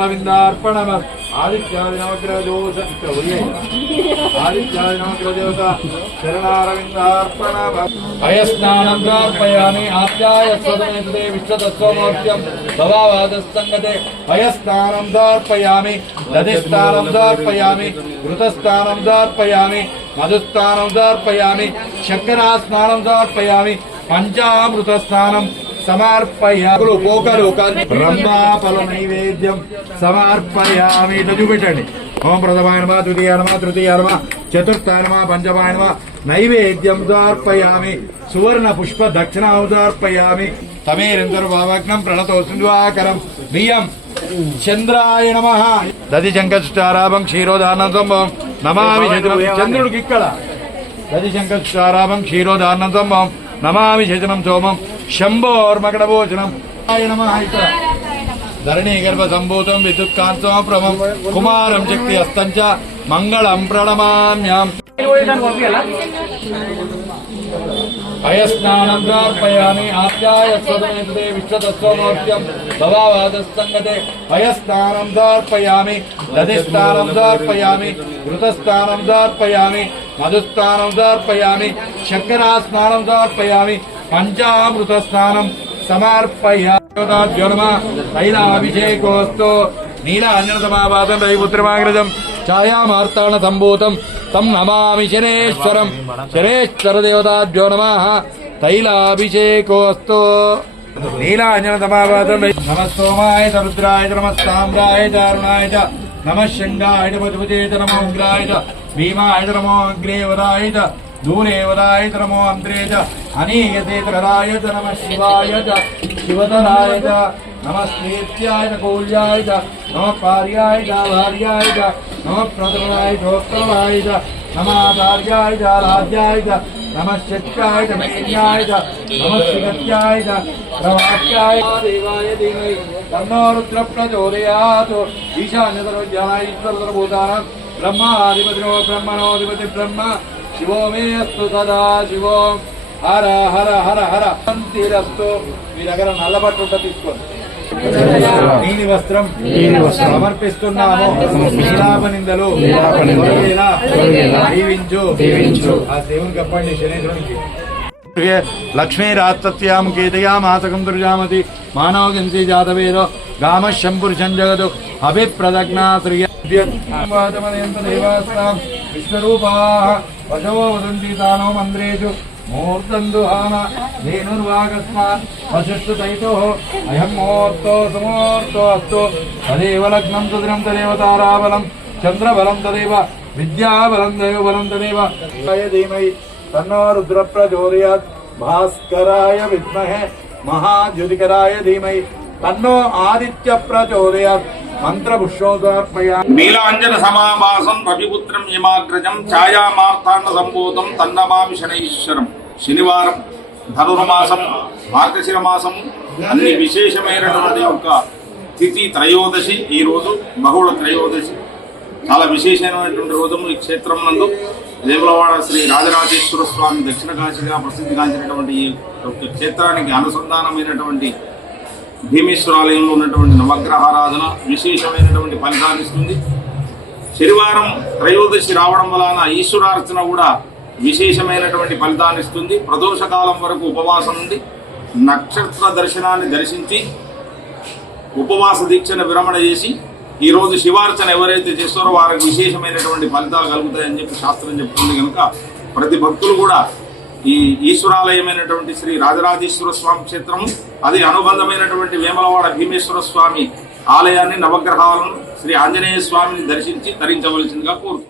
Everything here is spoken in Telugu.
చరణారవిందార్పణమస్తు ఆదిత్యాది నవగ్రహదోష ఆదిత్యాది నవగ్రహదేవత చరణారవిందార్పణమస్తు భయస్నానం సమర్పయామి ఆప్యాయ స్వదనేతే విశ్వతత్వమోక్త్యం భవావాదస్సంగతే భయస్నానం సమర్పయామి దధిస్నానం సమర్పయామి ఘృతస్నానం సమర్పయామి మధుస్నానం సమర్పయామి చక్రాస్నానం సమర్పయామి పంచామృత స్నానం సమర్పయామి పోకలు బ్రహ్మాఫల నైవేద్యం సమర్పయామి చూపెట్టండి ఓం ప్రథమాయ నమః ద్వితీయ నమః తృతీయ నమః చతుర్థాయ నమః పంచమాయ నమః నైవేద్యం సమర్పయామి సువర్ణ పుష్ప దక్షిణాం సమర్పయామి తమేరింద్రభావగ్నం ప్రణతో సింధువాకరం బియ్యం చంద్రాయ నమః దధి శంకరాభం క్షీరోదానం సంభవం నమామి చంద్రుడికి ఇక్కడ దధి శంకరాభం క్షీరోదానం సంభవం నమామి చైతనం సోమం శంభోర్మకడభోజనం ఆయ నమః ఇక్కడ ధరణీ గర్భ సంభూతం విద్యుత్ కాంతోప్రభం కుమారం శక్తి హస్తంచ మంగళం ప్రణమామ్యాం భయస్నానం సమర్పయామి ఆప్యాయ స్వదనేతే విశ్వతత్వమోక్త్యం భవావాదస్సంగతే భయస్నానం సమర్పయామి దధిస్నానం సమర్పయామి ఘృతస్నానం సమర్పయామి మధుస్నానం సమర్పయామి చక్రాస్నానం సమర్పయామి పంచామృత స్నానం సమర్పయామి తైలాభిషేకోస్తు నీలాంజన సమావాసం రవిపుత్రమాగ్రజం ఛాయామార్తాణ సంభూతం తం నమామి శనేశ్వరం శనేశ్వర దేవతాభ్యో నమః తైలాభిషేకోస్తు నీలాంజన సమావాసం నమః సోమాయ రుద్రాయ నమః సామ్రాయ అరుణాయ నమః శంగాయ మధుపతే నమో ఉగ్రాయ భీమాయ నమో అగ్రేవరాయ దూరేవరాయ నమో అంద్రేయ అనీయసేతరాయ నమః శివాయ శివధరాయ నమస్కీర్త్యాయ కౌల్యాయ నమః పార్యాయ భార్యాయ నమః ప్రథమాయ చోత్తమాయ నమాచార్యాయ రాజ్యాయ నమః శక్త్యాయ మేన్యాయ నమః శిగత్యాయ ప్రవాక్యాయ దేవాయ ధీమహి తన్నో రుద్ర ప్రచోదయాత్ ఈశాన్యసర్వజ్ఞానాయ ఈశ్వరసర్వభూతానాం బ్రహ్మాధిపతి బ్రహ్మ శివో మే అస్తు సదా శివో హర హర హర హర శాంతిరస్తు. మీ దగ్గర నల్లబట్టు ఉంటే తీసుకోండి. నీలి వస్త్రం సమర్పిస్తున్నాము. నీలాపనిందలు దీవించు. ఆ దేవుని కప్పండి శనేశ్వరునికి. లక్ష్మీరాత్తత్యాం కేతయామాసకం దుర్జామతి మానవగంసి జాతవేదో గామ శంపురుషం జగదు అభిప్రదజ్ఞా శ్రీయవాదమదేవాస్తాం విశ్వరూపా వశవో వదంతి తానో మంద్రేషు ముహూర్తందుహాన ధేనుర్వాగస్మాన్ వశిష్ఠు తైతో అయం ముహూర్తో సుముహూర్తో అస్తు తదేవ లగ్నం తదినం తదేవ తారాబలం చంద్రబలం తదేవ విద్యాబలం దైవబలం తదేవ ధీమహి తన్నో రుద్ర ప్రచోదయాత్ భాస్కరాయ విద్మహే మహాజ్యోతికరాయ ధీమహి తన్నో ఆదిత్య ప్రచోదయాత్ మంత్రపుష్పోదర్పయామి. నీలాంజన సమావాసం రవిపుత్రం యమాగ్రజం ఛాయామార్తాండ సంభూతం తన్నమామి శనైశ్వరం. శనివారం, ధనుర్మాసం, మార్గశిర మాసం అన్ని విశేషమైనటువంటి యొక్క తిథి త్రయోదశి. ఈ రోజు బహుళ త్రయోదశి, చాలా విశేషమైనటువంటి రోజు. ఈ క్షేత్రం నందు వేములవాడ శ్రీ రాజరాజేశ్వర స్వామి దక్షిణ కాశీగా ప్రసిద్ధిగాంచినటువంటి ఈ యొక్క క్షేత్రానికి అనుసంధానమైనటువంటి భీమేశ్వరాలయంలో ఉన్నటువంటి నవగ్రహారాధన విశేషమైనటువంటి ఫలితాన్ని ఇస్తుంది. శనివారం త్రయోదశి రావడం వలన ఈశ్వరార్చన కూడా విశేషమైనటువంటి ఫలితాన్ని ఇస్తుంది. ప్రదోషకాలం వరకు ఉపవాసం ఉంది. నక్షత్ర దర్శనాన్ని దర్శించి ఉపవాస దీక్షను విరమణ చేసి ఈరోజు శివార్చన ఎవరైతే చేస్తారో వారికి విశేషమైనటువంటి ఫలితాలు కలుగుతాయని చెప్పి శాస్త్రం చెప్తుంది. కనుక ప్రతి భక్తులు కూడా ఈ ఈశ్వరాలయమైనటువంటి శ్రీ రాజరాజేశ్వర స్వామి క్షేత్రము, అది అనుబంధమైనటువంటి వేములవాడ భీమేశ్వర స్వామి ఆలయాన్ని, నవగ్రహాలను, శ్రీ ఆంజనేయ స్వామిని దర్శించి తరించవలసిందిగా కోరుతున్నాను.